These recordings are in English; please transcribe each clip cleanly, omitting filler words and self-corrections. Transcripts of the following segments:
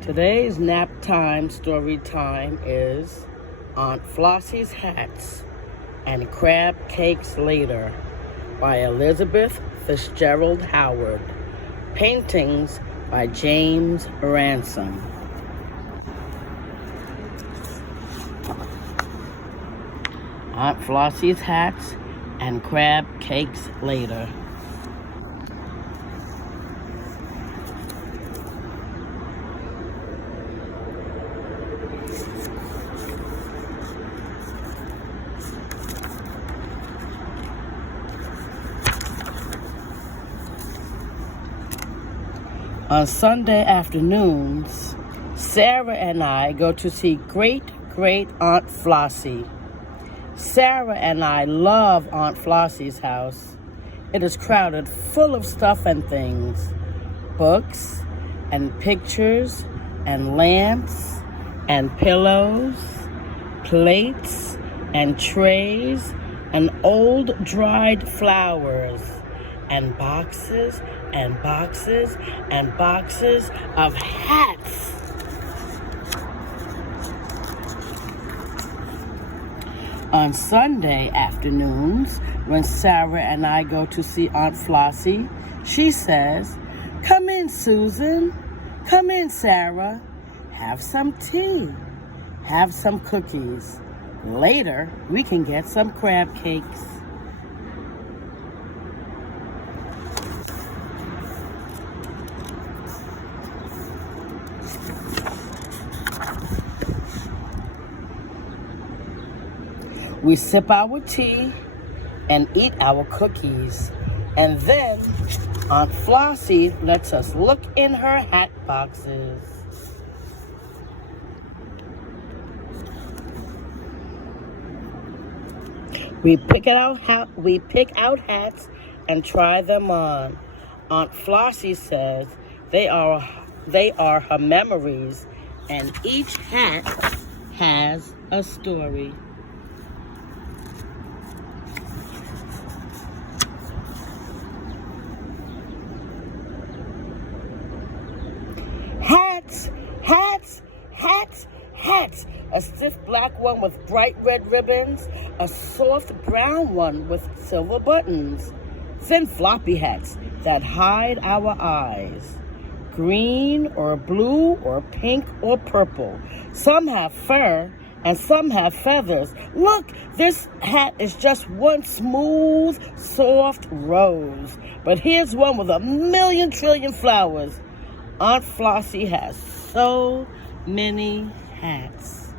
Today's Naptime story time is Aunt Flossie's Hats and Crab Cakes Later by Elizabeth Fitzgerald Howard. Paintings by James Ransom. Aunt Flossie's Hats and Crab Cakes Later. On Sunday afternoons, Sarah and I go to see great-great-Aunt Flossie. Sarah and I love Aunt Flossie's house. It is crowded full of stuff and things, books and pictures and lamps and pillows, plates and trays and old dried flowers and boxes and boxes and boxes of hats. On Sunday afternoons, when Sarah and I go to see Aunt Flossie, she says, "Come in, Susan. Come in, Sarah. Have some tea. Have some cookies. Later, we can get some crab cakes." We sip our tea and eat our cookies. And then Aunt Flossie lets us look in her hat boxes. We pick out hats and try them on. Aunt Flossie says they are her memories, and each hat has a story. Hats, hats, hats, hats. A stiff black one with bright red ribbons, a soft brown one with silver buttons, thin floppy hats that hide our eyes, green or blue or pink or purple. Some have fur and some have feathers. Look, this hat is just one smooth, soft rose. But here's one with 1,000,000 trillion flowers. Aunt Flossie has so many hats.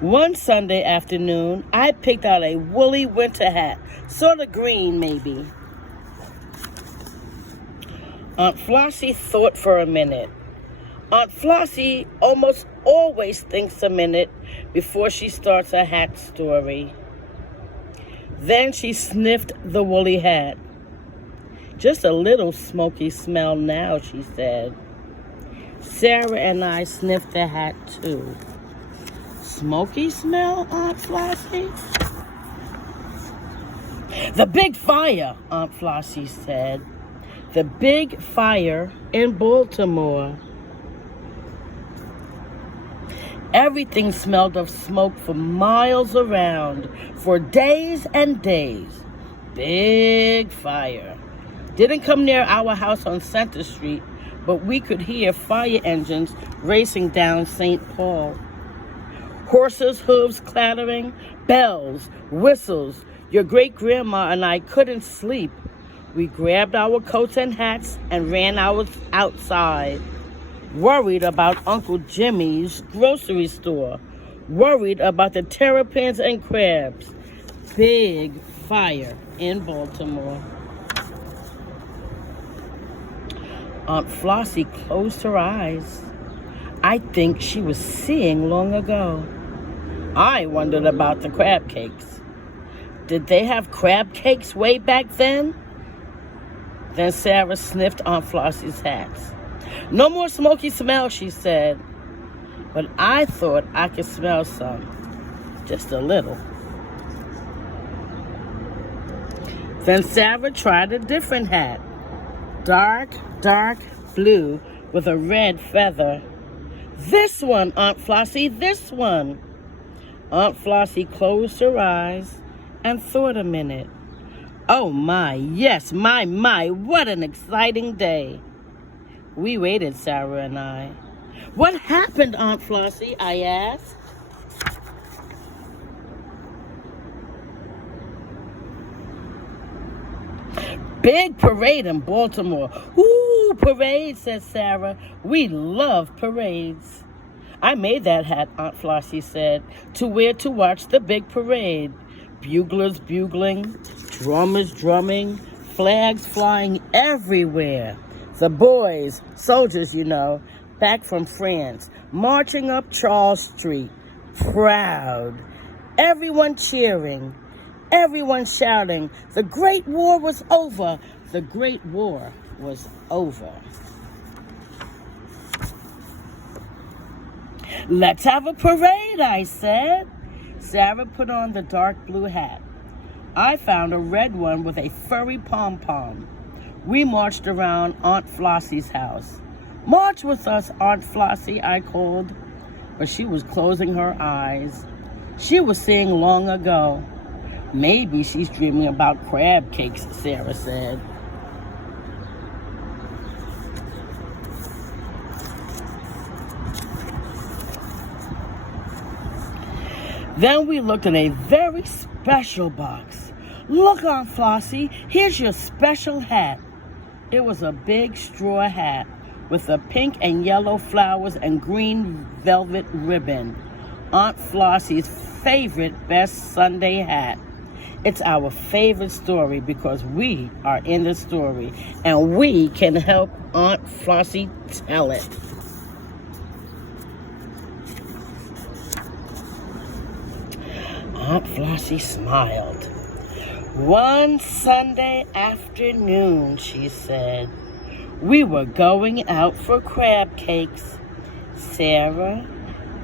One Sunday afternoon, I picked out a woolly winter hat, sort of green maybe. Aunt Flossie thought for a minute. Aunt Flossie almost always thinks a minute before she starts a hat story. Then she sniffed the woolly hat. "Just a little smoky smell now," she said. Sarah and I sniffed the hat too. "Smoky smell, Aunt Flossie?" "The big fire," Aunt Flossie said. "The big fire in Baltimore." Everything smelled of smoke for miles around, for days and days. Big fire. Didn't come near our house on Center Street, but we could hear fire engines racing down St. Paul. Horses' hooves clattering, bells, whistles. Your great-grandma and I couldn't sleep. We grabbed our coats and hats and ran outside, worried about Uncle Jimmy's grocery store, worried about the terrapins and crabs. Big fire in Baltimore. Aunt Flossie closed her eyes. I think she was seeing long ago. I wondered about the crab cakes. Did they have crab cakes way back then? Then Sarah sniffed Aunt Flossie's hats. "No more smoky smell," she said. But I thought I could smell some. Just a little. Then Sarah tried a different hat. Dark blue with a red feather. This one, Aunt Flossie, this one. Aunt Flossie closed her eyes and thought a minute. Oh my, yes, my, what an exciting day. We waited, Sarah and I. What happened, Aunt Flossie? I asked. Big parade in Baltimore. Ooh, parade, said Sarah. We love parades. I made that hat, Aunt Flossie said, to wear to watch the big parade. Buglers bugling, drummers drumming, flags flying everywhere. The boys, soldiers, you know, back from France, marching up Charles Street, proud. Everyone cheering, everyone shouting, the Great War was over. The Great War was over. Let's have a parade, I said. Sarah put on the dark blue hat. I found a red one with a furry pom-pom. We marched around Aunt Flossie's house. March with us, Aunt Flossie, I called. But she was closing her eyes. She was seeing long ago. Maybe she's dreaming about crab cakes, Sarah said. Then we looked at a very special box. Look, Aunt Flossie, here's your special hat. It was a big straw hat with the pink and yellow flowers and green velvet ribbon. Aunt Flossie's favorite best Sunday hat. It's our favorite story because we are in the story and we can help Aunt Flossie tell it. Aunt Flossie smiled. One Sunday afternoon, she said, we were going out for crab cakes. Sarah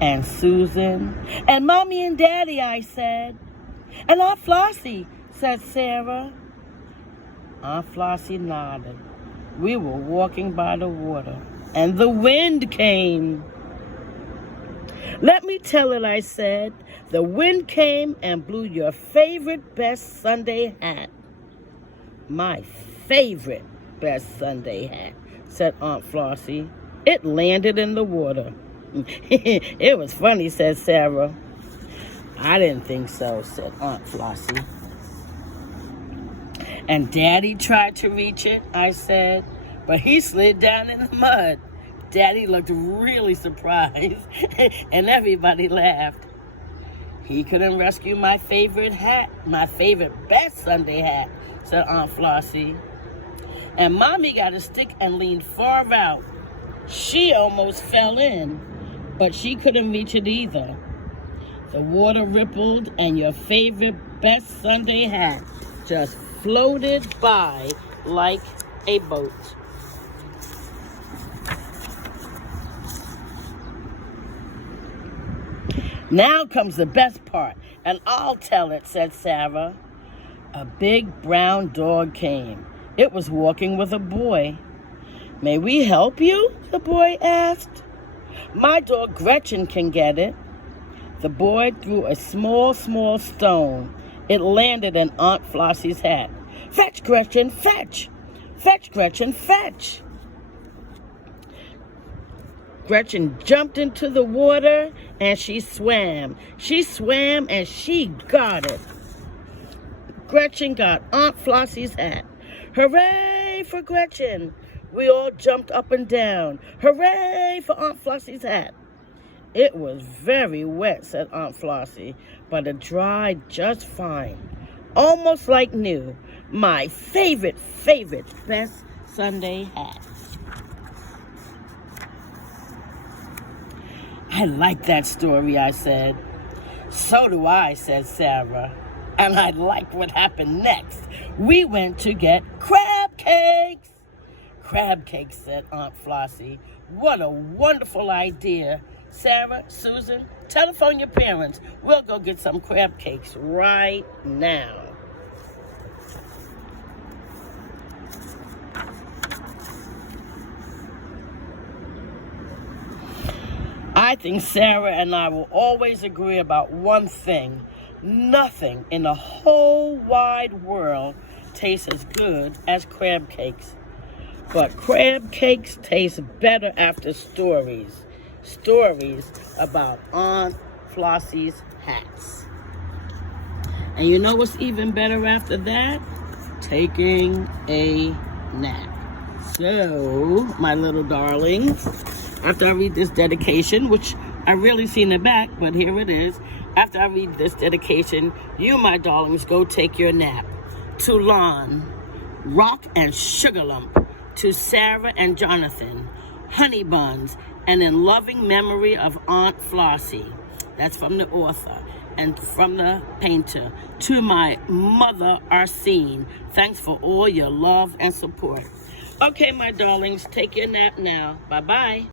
and Susan and Mommy and Daddy, I said. And Aunt Flossie, said Sarah. Aunt Flossie nodded. We were walking by the water, and the wind came. Let me tell it, I said. The wind came and blew your favorite best Sunday hat. My favorite best Sunday hat, said Aunt Flossie. It landed in the water. It was funny, said Sarah. I didn't think so, said Aunt Flossie. And Daddy tried to reach it, I said, but he slid down in the mud. Daddy looked really surprised, and everybody laughed. He couldn't rescue my favorite hat, my favorite best Sunday hat, said Aunt Flossie. And Mommy got a stick and leaned far out. She almost fell in, but she couldn't reach it either. The water rippled, and your favorite best Sunday hat just floated by like a boat. Now comes the best part, and I'll tell it, said Sarah. A big brown dog came. It was walking with a boy. May we help you? The boy asked. My dog Gretchen can get it. The boy threw a small stone. It landed in Aunt Flossie's hat. Fetch, Gretchen, fetch! Fetch, Gretchen, fetch! Gretchen jumped into the water and she swam. She swam and she got it. Gretchen got Aunt Flossie's hat. Hooray for Gretchen! We all jumped up and down. Hooray for Aunt Flossie's hat! It was very wet, said Aunt Flossie, but it dried just fine. Almost like new. My favorite best Sunday hat. I like that story, I said. So do I, said Sarah. And I like what happened next. We went to get crab cakes. Crab cakes, said Aunt Flossie. What a wonderful idea. Sarah, Susan, telephone your parents. We'll go get some crab cakes right now. I think Sarah and I will always agree about one thing. Nothing in the whole wide world tastes as good as crab cakes. But crab cakes taste better after stories. Stories about Aunt Flossie's hats. And you know what's even better after that? Taking a nap. So, my little darlings, after I read this dedication, which I rarely see in the back, but here it is. After I read this dedication, you, my darlings, go take your nap. To Lon, Rock and Sugar Lump, to Sarah and Jonathan, Honey Buns, and in loving memory of Aunt Flossie. That's from the author and from the painter. To my mother, Arsene, thanks for all your love and support. Okay, my darlings, take your nap now. Bye-bye.